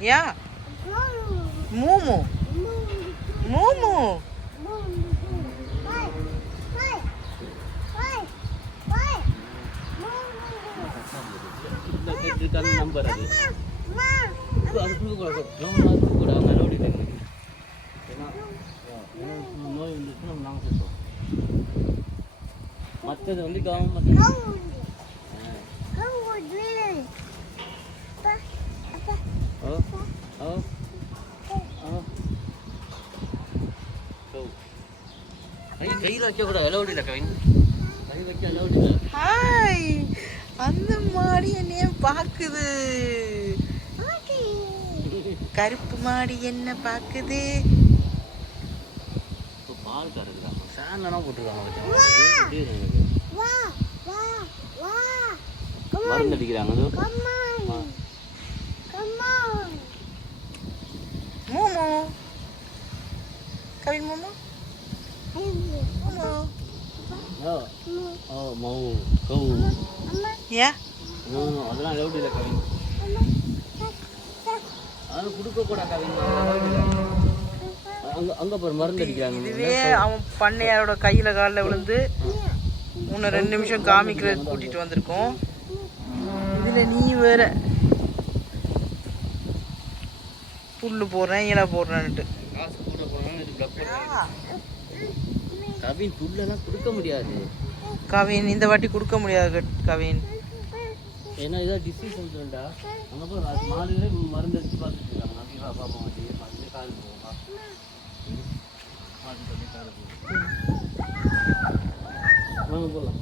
Yeah. Mumu. Mumu. Number அது கூட நோடி நோய் வந்துச்சுன்னா நாங்கள் சுத்தோம் மற்றது வந்து கவர்மெண்ட் கையில் வைக்க கூட அலௌட் இல்லை கவின் கை வைக்க அலௌட் இல்லை. ஹாய், அந்த மாடி என்னைய பாக்குது. கருப்பு மாடி என்ன பாக்குது. பால் கறக்குறாங்க சேனலாம் போட்டுருக்காங்க மருந்து அடிக்கிறாங்க. மோமோ கவின் மோமோ அதெல்லாம் அலௌட் இல்லை கவின். அதெல்லாம் கொடுக்கக்கூடாது கவின். அங்கே போகிற மருந்து அடிக்கிறாங்க. இதுவே அவன் பண்ணையாரோட கையில காலில் விழுந்து உன்னை 2 நிமிஷம் காமிக்கிறதுக்கு கூட்டிட்டு வந்திருக்கோம். இதுல நீ வேற புல்லு போடுறேன் இலை போடுறேன்ட்டு காசு கூட போனாலும் இது பிளக் பண்ணுறாங்க. கவின் புல்லெல்லாம் கொடுக்க முடியாது கவின், இந்த வாட்டி கொடுக்க முடியாது கவின். ஏன்னா இதான் டிசீஸ் வந்துடும்டா. அங்கே போய் 4 பேர் மருந்து அடிச்சு பார்த்துட்டு இருக்காங்க. அப்படின்னா பார்ப்போம் வந்து கால் போகும் பார்த்து சொல்லி கால் போகும். வாங்க போகலாம்.